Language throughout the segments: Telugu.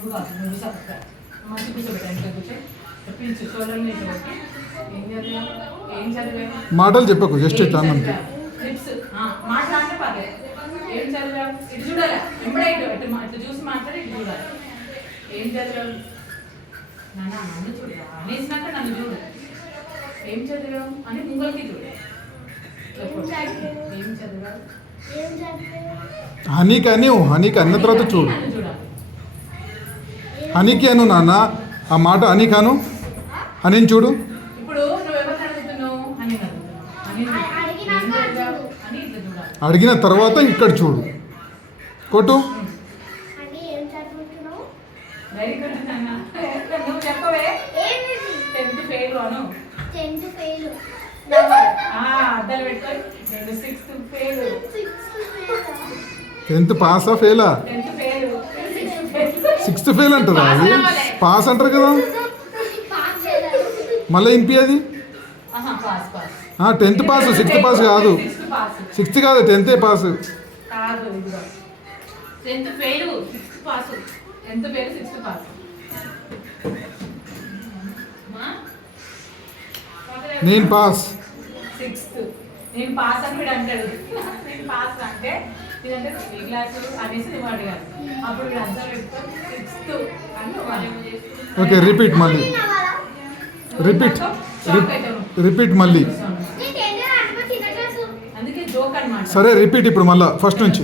నువ్వు కాదు నువ్వు సక్క మంచి కూర్చోబెట్టాను కూర్చో చెప్పించు సోదరుని ఏం చదివా ఏం చదివా మాటలు చెప్పకు జస్ట్ ఇట్లా అంతే. లిప్స్ మాట్లాడితే పర్లేదు. ఏం చదివావు ఇటు చూడాలి ఎంబడే ఇటు ఇట్లా చూసి మాట్లాడి ఇటు చూడాలి. ఏం చదివావు నాన్న నన్ను చూడ అనేసినాక నన్ను చూడు. ఏం చదివావు అని ముంగల్కి చూడు. ఏం చదివావు హనీకి అని హనీకి అన్న తర్వాత చూడు. చూడాలి. హనీకి అను నాన్న ఆ మాట హనీకి అను హనీని చూడు. ఇప్పుడు నువ్వు ఎవరిని అడుగుతున్నావు అని అని ఇట్లా చూడాలి. అడిగిన తర్వాత ఇక్కడ చూడు కొట్టు. వెరీ గుడ్ నాన్న. నువ్వు చెప్పవే 10th ఫెయిల్ అను. 10th ఫెయిల్ అద్దాలు పెట్టుకొని 6th fail. 10th పాసా ఫెయిలా? 10th fail 6th fail అంటారా? అది పాస్ అంటారు కదా. మళ్ళీ ఇంపి అది pass pass 10th pass 6th pass కాదు. 6th కాదు 10th పాస్ కాదు. ఇదిగో 10th fail 6th pass. 10th fail 6th pass. నేను పాస్ 6th నేను పాస్ అని వీడు అంటాడు. నేను పాస్ అంటే ఇదంటే ఏ క్లాసు అనేసి నువ్వు అడిగాను. అప్పుడు వీడు అర్థం పెట్టుకొని 6th అని నువ్వు ఓకే రిపీట్ మళ్ళీ రిపీట్ మళ్ళీ. అందుకే జోక్ అన్నమాట. సరే రిపీట్ ఇప్పుడు మళ్ళీ ఫస్ట్ నుంచి.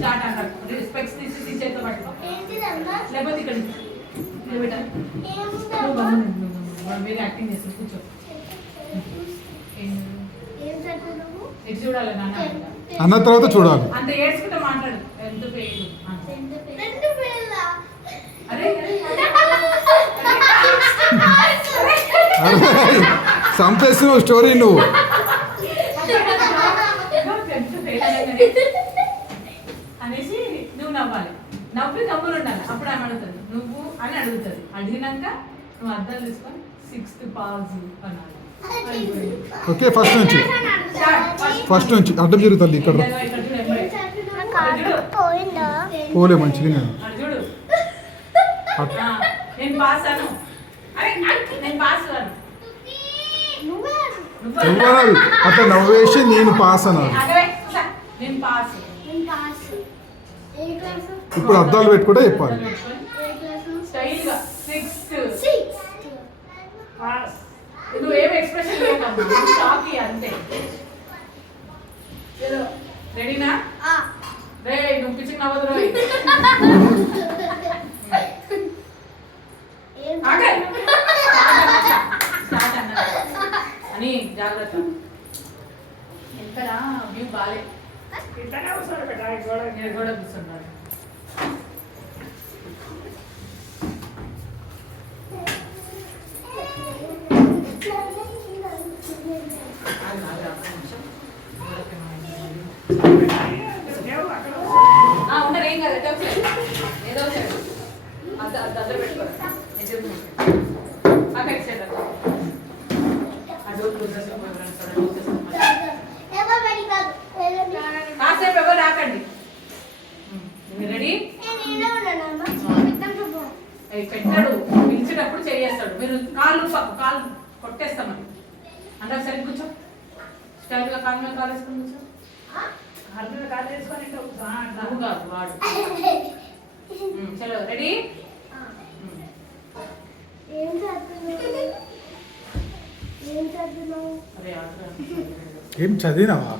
స్పెక్స్ తీసి చేతిలో పట్టుకో లేకపోతే ఇక్కడ మీరు యాక్టింగ్ చేసి కూర్చో. ఎటు చూడాలి నాన్న అన్న తర్వాత చూడాలి. అంత ఏడ్చుకుంటే మాట్లాడు. ఎంత పేరు అరే సంపేస్తున్నావు స్టోరీ నువ్వు. అనేసి నువ్వు నవ్వాలి. నవ్వులు ఉండాలి. అప్పుడు ఆమె అడుగుతుంది నువ్వు అని అడుగుతుంది. అడిగినాక నువ్వు అర్థాలు తీసుకొని 6th పాస్ అన్నాడు. ఓకే ఫస్ట్ నుంచి అడ్డం జరుగుతుంది ఇక్కడ పోలే మంచిగా. చూడు నేను పాస్ అను. అరే నేను పాస్ అను. ఇవ్వాలి అట్లా నవ్వేసి నేను పాస్ అన్నాను. నేను పాస్. ఇప్పుడు అద్దాలు పెట్టుకుంటే చెప్పాలి. స్టైల్గా 6th పాస్. నువ్వు ఏం ఎక్స్ప్రెషన్ లేకమ్మా షాక్ అంతే. రెడీనా? రే నువ్వు పిచ్చి నవ్వదు రోయ్. అని జాగ్రత్త. ఎక్కడ వ్యూ బాలే ఇట్లానే కూర్చోండి పెట్టా. నేను కూడా కూర్చున్నాను. ఉండరు ఏం కాదు. ఏదో సైడ్ అద్దరు పెట్టుకోరు. అక్కడ సైడ్ కాసేపు ఎవరు రాకండి. రెడీ? పెట్టాడు పిలిచేటప్పుడు చేయేస్తాడు. మీరు కాళ్ళు కొట్టేస్తామని అందరు సరిగ్గా కూర్చో. స్టైల్గా కాళ్ళ మీద కాలు వేసుకొని కూర్చో. అర్థంగా కాలు వేసుకొని నువ్వు కాదు వాడు. చలో రెడీ? ఏం చదివినావా?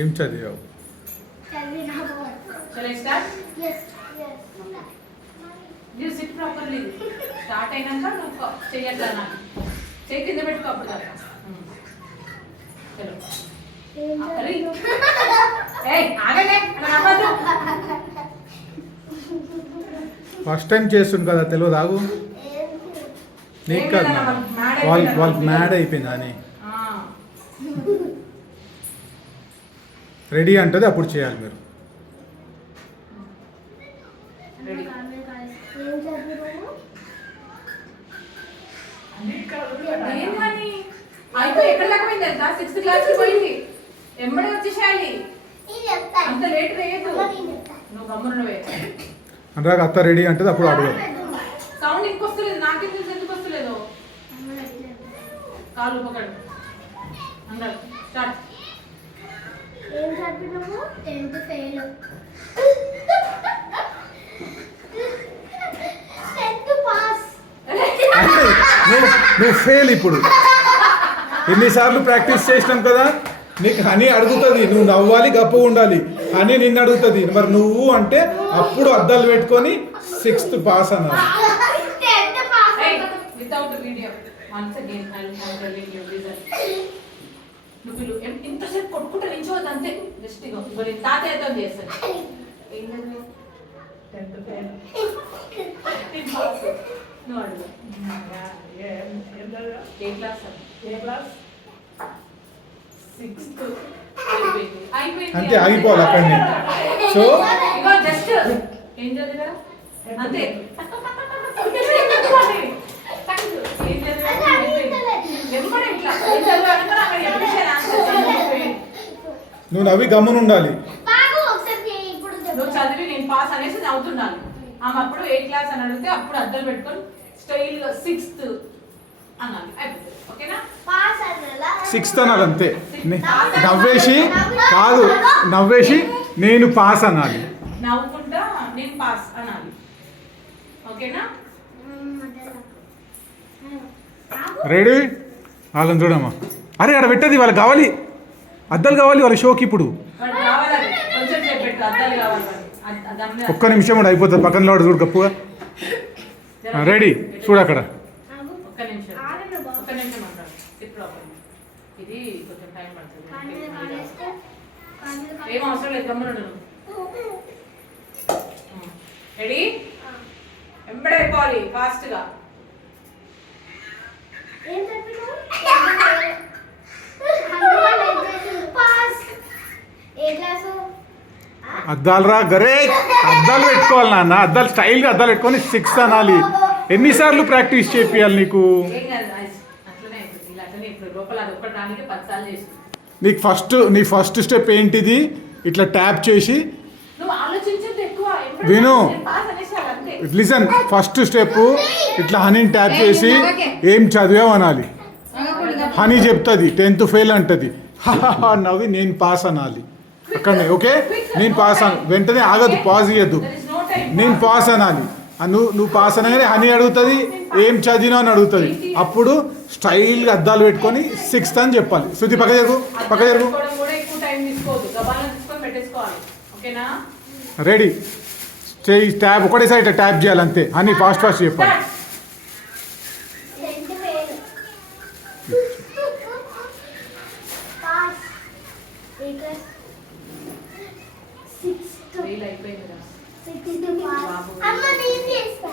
ఏం చదివావు? చలో స్టార్ట్. నువ్వు సిట్ ప్రాపర్లీ. స్టార్ట్ అయినాక నువ్వు చెయ్యట్లా నాకు చెయ్యి కింద పెట్టుకో. అప్పుడు దాకా చలో. ఫస్ట్ టైం చేస్తుంది కదా తెలియదు. ఆగు నీకు కాదు వాళ్ళకి మ్యాడ్ అయిపోయింది అని. రెడీ అంటది అప్పుడు చేయాలి మీరు. ఎక్కడ లేకపోయింది అంత 6th క్లాస్కి పోయింది. ఎంబడే వచ్చేసేయాలి. అంత లేట్ వేయదు. నువ్వు గమ్మున అనురాగ్ అత్త రెడీ అంటే అప్పుడు అడగదు. సౌండ్ ఇంకొస్తలేదు, నాకేం తెలుసు ఎందుకు వస్తలేదో. కాలు పక్కడు అందరు స్టార్ట్. ఏం చదివినాము? 10th fail. 10th pass. అంటే నువ్వు ఫెయిల్. ఇప్పుడు ఎన్నిసార్లు ప్రాక్టీస్ చేసినాం కదా, నీకు హనీ అడుగుతుంది, నువ్వు నవ్వాలి గప్పగా ఉండాలి. హనీ నిన్ను అడుగుతుంది, మరి నువ్వు అంటే అప్పుడు అద్దాలు పెట్టుకొని 6th పాస్ అన్నారు. 10th pass. Without video once again I will telling you reason. నువ్వు ఇంతసేపు కొట్టుకుంటా నించోవద్దు అంతే. జస్ట్ ఇగో మరి తాతయ్యతో చేస్తాను. ఏం చదివావు? 10th fail. నువ్వు అడుగు. ఏ క్లాస్? ఏ క్లాస్? 6th. అయిపోయింది. అంతే, ఆగిపోవాలి అక్కడనే. సో ఇగో జస్ట్ ఏం చదివా అంతే. నువ్వు నవ్వి గమ్మున ఉండాలి. బాగు ఒకసారి ఇప్పుడు నువ్వు చదివి నేను పాస్ అనేసి నవ్వుతున్నాను. ఆమె అప్పుడు ఏ క్లాస్ అని అడిగితే అప్పుడు అద్దలు పెట్టుకొని స్టైల్ 6th అనాలి. అయిపోతుంది. ఓకేనా? పాస్ అన్నలా 6th అనాలి అంతే. నవ్వేసి కాదు, నవ్వేసి నేను పాస్ అనాలి. నవ్వుకుంటా నేను పాస్ అనాలి. ఓకేనా? రెడీ? వాళ్ళని చూడమ్మా. అరే ఆడ పెట్టది, వాళ్ళకి కావాలి అద్దాలు, కావాలి వాళ్ళ షోకి. ఇప్పుడు వాడికి కావాలని కొంచెం సేపు పెట్టు. అద్దాలు కావాలి వాడికి. దాని మీద ఒక్క నిమిషం కూడా అయిపోతుంది. పక్కన వాడు చూడు గప్పుగా. రెడీ? చూడు అక్కడ. ఒక్క నిమిషం అంటారు. SIT problem. ఇది కొంచెం టైం పడుతుంది. ఏం అవసరం లేదు, గమ్మునుండు నువ్వు. రెడీ? ఎంబడే అయిపోవాలి ఫాస్ట్ గా. ఏం చదివినావు? పాస్. ఏ క్లాసు? అద్దాలు రా గరే, అద్దాలు పెట్టుకోవాలి నాన్న. అద్దాలు స్టైల్గా అద్దాలు పెట్టుకొని 6th అనాలి. ఎన్నిసార్లు ప్రాక్టీస్ చేపియాలి నీకు? ఏం కాదు, అట్లనే అయిపోతుంది. ఇలా అట్లనే ఇప్పుడు లోపల అది ఒక్కడానికి 10 సార్లు చేసి. నీ ఫస్ట్ స్టెప్ ఏంటిది? ఇట్లా ట్యాప్ చేసి నువ్వు ఆలోచించద్దు ఎక్కువ. విను. పాస్ అనేసాడు అంతే. లిసన్, ఫస్ట్ స్టెప్ ఇట్లా హనీని ట్యాప్ చేసి ఏం చదివావు అనాలి. హనీ చెప్తుంది 10th ఫెయిల్ అంటది. నవ్వి నేను పాస్ అనాలి అక్కడనే. ఓకే, నేను పాస్ అన వెంటనే ఆగదు, పాజ్ ఇవ్వద్దు. There is no time. నేను పాస్ అనాలి. నువ్వు పాస్ అనగానే హనీ అడుగుతుంది ఏం చదివినావు అని అడుగుతుంది. అప్పుడు స్టైల్గా అద్దాలు పెట్టుకొని 6th అని చెప్పాలి. శృతి పక్క జరుగు, పక్క జరుగు. పెట్టుకోవడం కూడా ఎక్కువ టైం తీసుకోవద్దు. గబాలను తీసుకొని పెట్టేసుకోవాలి. ఓకేనా? రెడీ? ట్యాప్ ఒకటేసారి ఇట్లా ట్యాప్ చేయాలి అంతే. హనీ ఫాస్ట్ చెప్పాలి. Start. 10th fail. పాస్. ఏ క్లాస్? 6th. ఫెయిల్ అయిపోయింది రా. 6th pass. అమ్మ నేను చేస్తా.